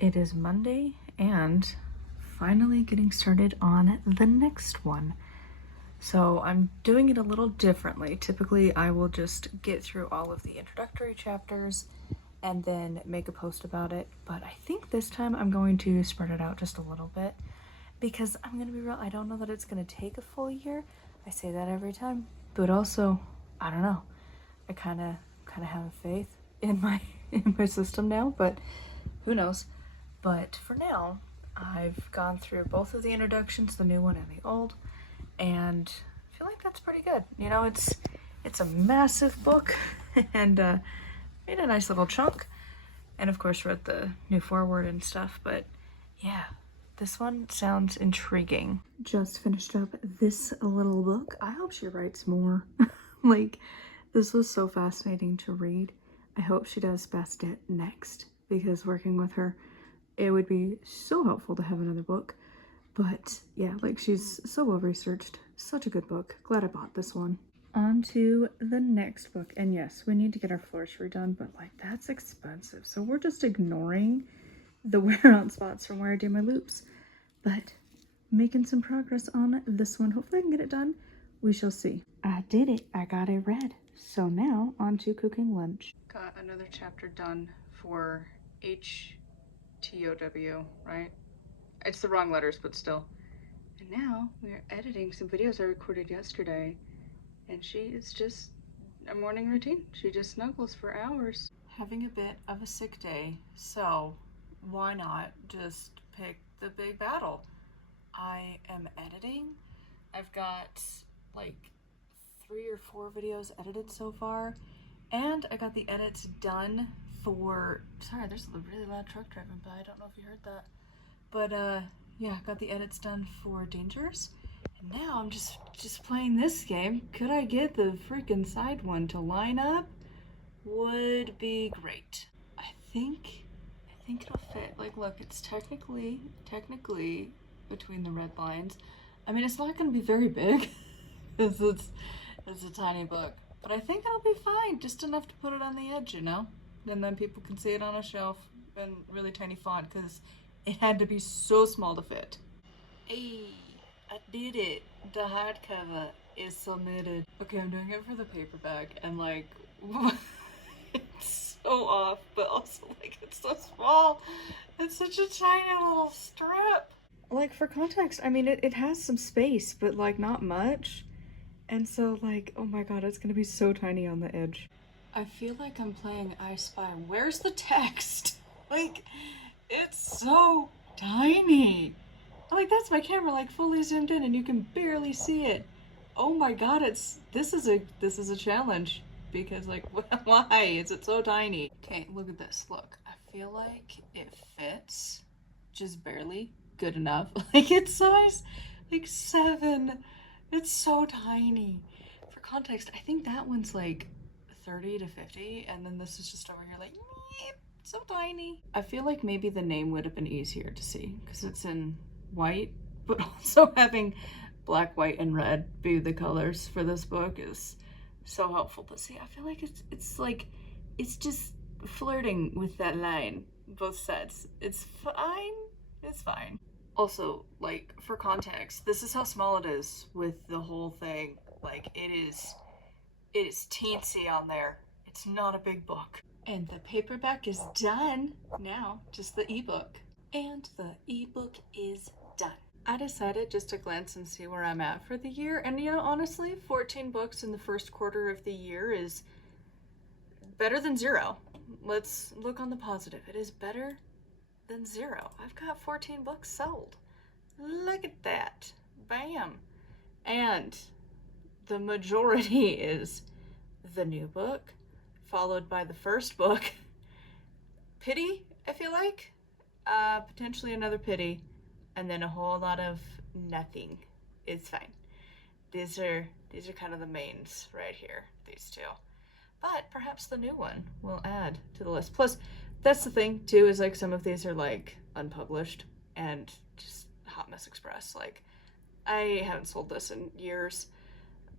It is Monday and finally getting started on the next one. So I'm doing it a little differently. Typically, I will just get through all of the introductory chapters and then make a post about it. But I think this time I'm going to spread it out just a little bit because I'm going to be real, I don't know that it's going to take a full year. I say that every time, but also, I don't know. I kind of have a faith in my system now, but who knows. But for now, I've gone through both of the introductions, the new one and the old, and I feel like that's pretty good. You know, it's a massive book, and made a nice little chunk, and of course wrote the new foreword and stuff. But yeah, this one sounds intriguing. Just finished up this little book. I hope she writes more. Like, this was so fascinating to read. I hope she does Best It next, because working with her, it would be so helpful to have another book. But yeah, like, she's so well researched. Such a good book. Glad I bought this one. On to the next book. And yes, we need to get our floors redone, but like, that's expensive. So we're just ignoring the wear out spots from where I do my loops. But making some progress on this one. Hopefully I can get it done. We shall see. I did it. I got it read. So now on to cooking lunch. Got another chapter done for HTOW, right? It's the wrong letters, but still. And now we're editing some videos I recorded yesterday. And she is just a morning routine. She just snuggles for hours. Having a bit of a sick day, so why not just pick the big battle? I am editing. I've got like 3 or 4 videos edited so far, and I got the edits done for, sorry, there's a really loud truck driving by. I don't know if you heard that, but yeah, got the edits done for Dangers, and now I'm just playing this game. Could I get the freaking side one to line up? Would be great. I think it'll fit. Like, look, it's technically between the red lines. I mean, it's not going to be very big because it's a tiny book, but I think it'll be fine, just enough to put it on the edge, you know? And then people can see it on a shelf in really tiny font, because it had to be so small to fit. Hey, I did it. The hardcover is submitted. Okay, I'm doing it for the paperback, and like, it's so off, but also like, it's so small. It's such a tiny little strip. Like, for context, I mean, it has some space, but like, not much. And so, like, oh my god, it's gonna be so tiny on the edge. I feel like I'm playing I Spy. Where's the text? Like, it's so tiny. Like, that's my camera, like, fully zoomed in, and you can barely see it. Oh my god, this is a challenge, because like, why is it so tiny? Okay, look at this. Look, I feel like it fits just barely good enough. Like, it's size like 7. It's so tiny. For context, I think that one's like 30 to 50, and then this is just over here like, so tiny. I feel like maybe the name would have been easier to see because it's in white, but also having black, white, and red be the colors for this book is so helpful. But see, I feel like it's like, it's just flirting with that line, both sets. It's fine. It's fine. Also, like, for context, this is how small it is with the whole thing. Like, it is teensy on there. It's not a big book. And the paperback is done. Now, just the ebook. And the ebook is done. I decided just to glance and see where I'm at for the year. And, you know, honestly, 14 books in the first quarter of the year is better than 0. Let's look on the positive. It is better than 0. I've got 14 books sold. Look at that. Bam. And the majority is the new book, followed by the first book. Pity, I feel like. Potentially another pity. And then a whole lot of nothing. It's fine. These are kind of the mains right here, these two. But perhaps the new one will add to the list. Plus, that's the thing, too, is like some of these are like unpublished and just Hot Mess Express. Like, I haven't sold this in years.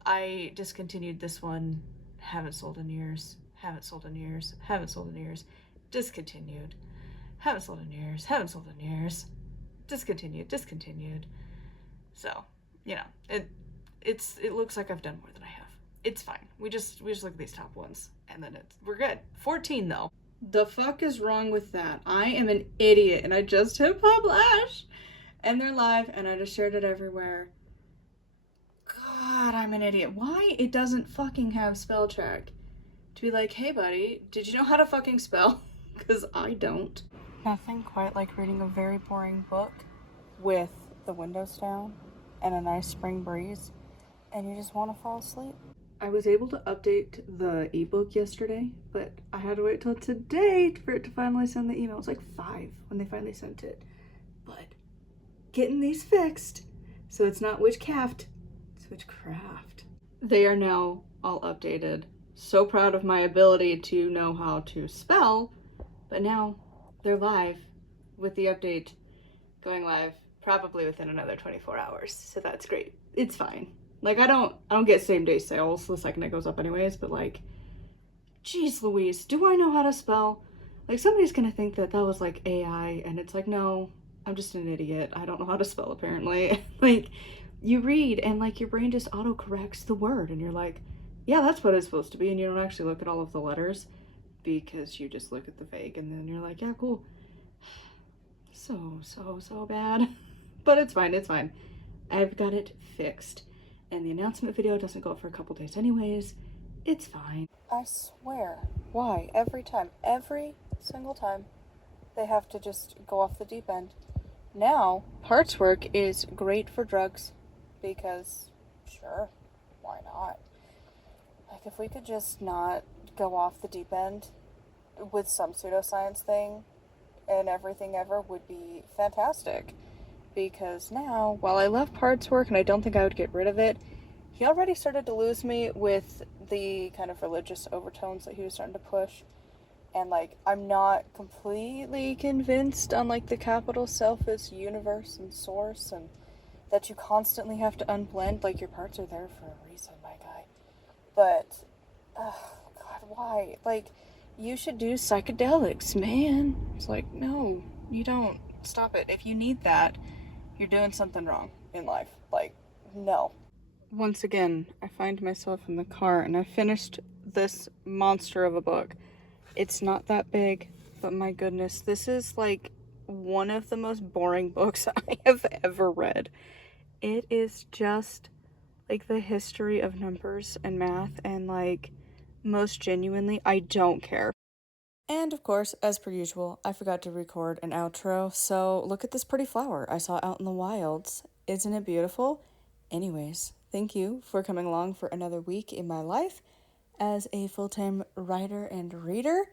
I discontinued this one. Haven't sold in years. Haven't sold in years. Haven't sold in years. Discontinued. Haven't sold in years. Haven't sold in years. Discontinued. So, you know, it looks like I've done more than I have. It's fine. We just look at these top ones, and then we're good. 14 though. The fuck is wrong with that? I am an idiot, and I just hit publish, and they're live, and I just shared it everywhere. God, I'm an idiot. Why it doesn't fucking have spell check to be like, hey buddy, did you know how to fucking spell? Because I don't. Nothing quite like reading a very boring book with the windows down and a nice spring breeze, and you just want to fall asleep. I was able to update the ebook yesterday, but I had to wait till today for it to finally send the email. It was like 5 when they finally sent it. But getting these fixed so it's not witchcraft, it's witchcraft. They are now all updated. So proud of my ability to know how to spell, but now they're live with the update going live probably within another 24 hours. So that's great. It's fine. Like, I don't get same day sales the second it goes up anyways, but like, geez Louise, do I know how to spell? Like, somebody's gonna think that that was like AI, and it's like, no, I'm just an idiot. I don't know how to spell apparently. Like, you read and like your brain just autocorrects the word, and you're like, yeah, that's what it's supposed to be, and you don't actually look at all of the letters because you just look at the vague, and then you're like, yeah, cool. So bad. But it's fine. I've got it fixed. And the announcement video doesn't go up for a couple days anyways. It's fine. I swear. Why? Every single time, they have to just go off the deep end. Now, parts work is great for drugs because, sure, why not? Like, if we could just not go off the deep end with some pseudoscience thing, and everything ever would be fantastic. Because now, while I love parts work and I don't think I would get rid of it, he already started to lose me with the kind of religious overtones that he was starting to push. And like, I'm not completely convinced on like the capital self as universe and source, and that you constantly have to unblend. Like, your parts are there for a reason, my guy. But, oh god, why? Like, you should do psychedelics, man. It's like, no, you don't. Stop it. If you need that, you're doing something wrong in life. Like, no. Once again, I find myself in the car, and I finished this monster of a book. It's not that big, but my goodness, this is like one of the most boring books I have ever read. It is just like the history of numbers and math, and like, most genuinely, I don't care. And of course, as per usual, I forgot to record an outro, so look at this pretty flower I saw out in the wilds. Isn't it beautiful? Anyways, thank you for coming along for another week in my life as a full-time writer and reader.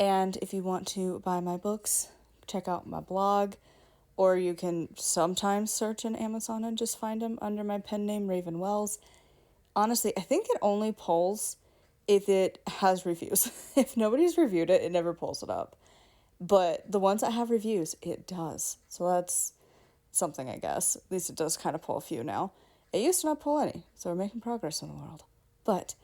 And if you want to buy my books, check out my blog, or you can sometimes search in Amazon and just find them under my pen name, Raven Wells. Honestly, I think it only pulls if it has reviews. If nobody's reviewed it, it never pulls it up. But the ones that have reviews, it does. So that's something, I guess. At least it does kind of pull a few now. It used to not pull any, so we're making progress in the world. But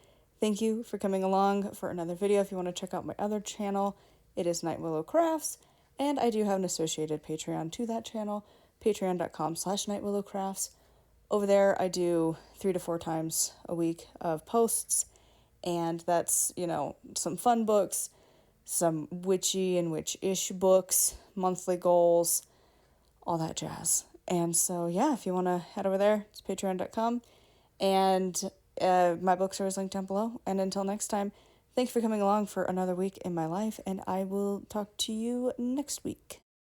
thank you for coming along for another video. If you want to check out my other channel, it is Night Willow Crafts, and I do have an associated Patreon to that channel, patreon.com/nightwillowcrafts. Over there, I do 3 to 4 times a week of posts, and that's, you know, some fun books, some witchy and witch-ish books, monthly goals, all that jazz. And so, yeah, if you want to head over there, it's patreon.com, and my books are always linked down below. And until next time, thanks for coming along for another week in my life, and I will talk to you next week.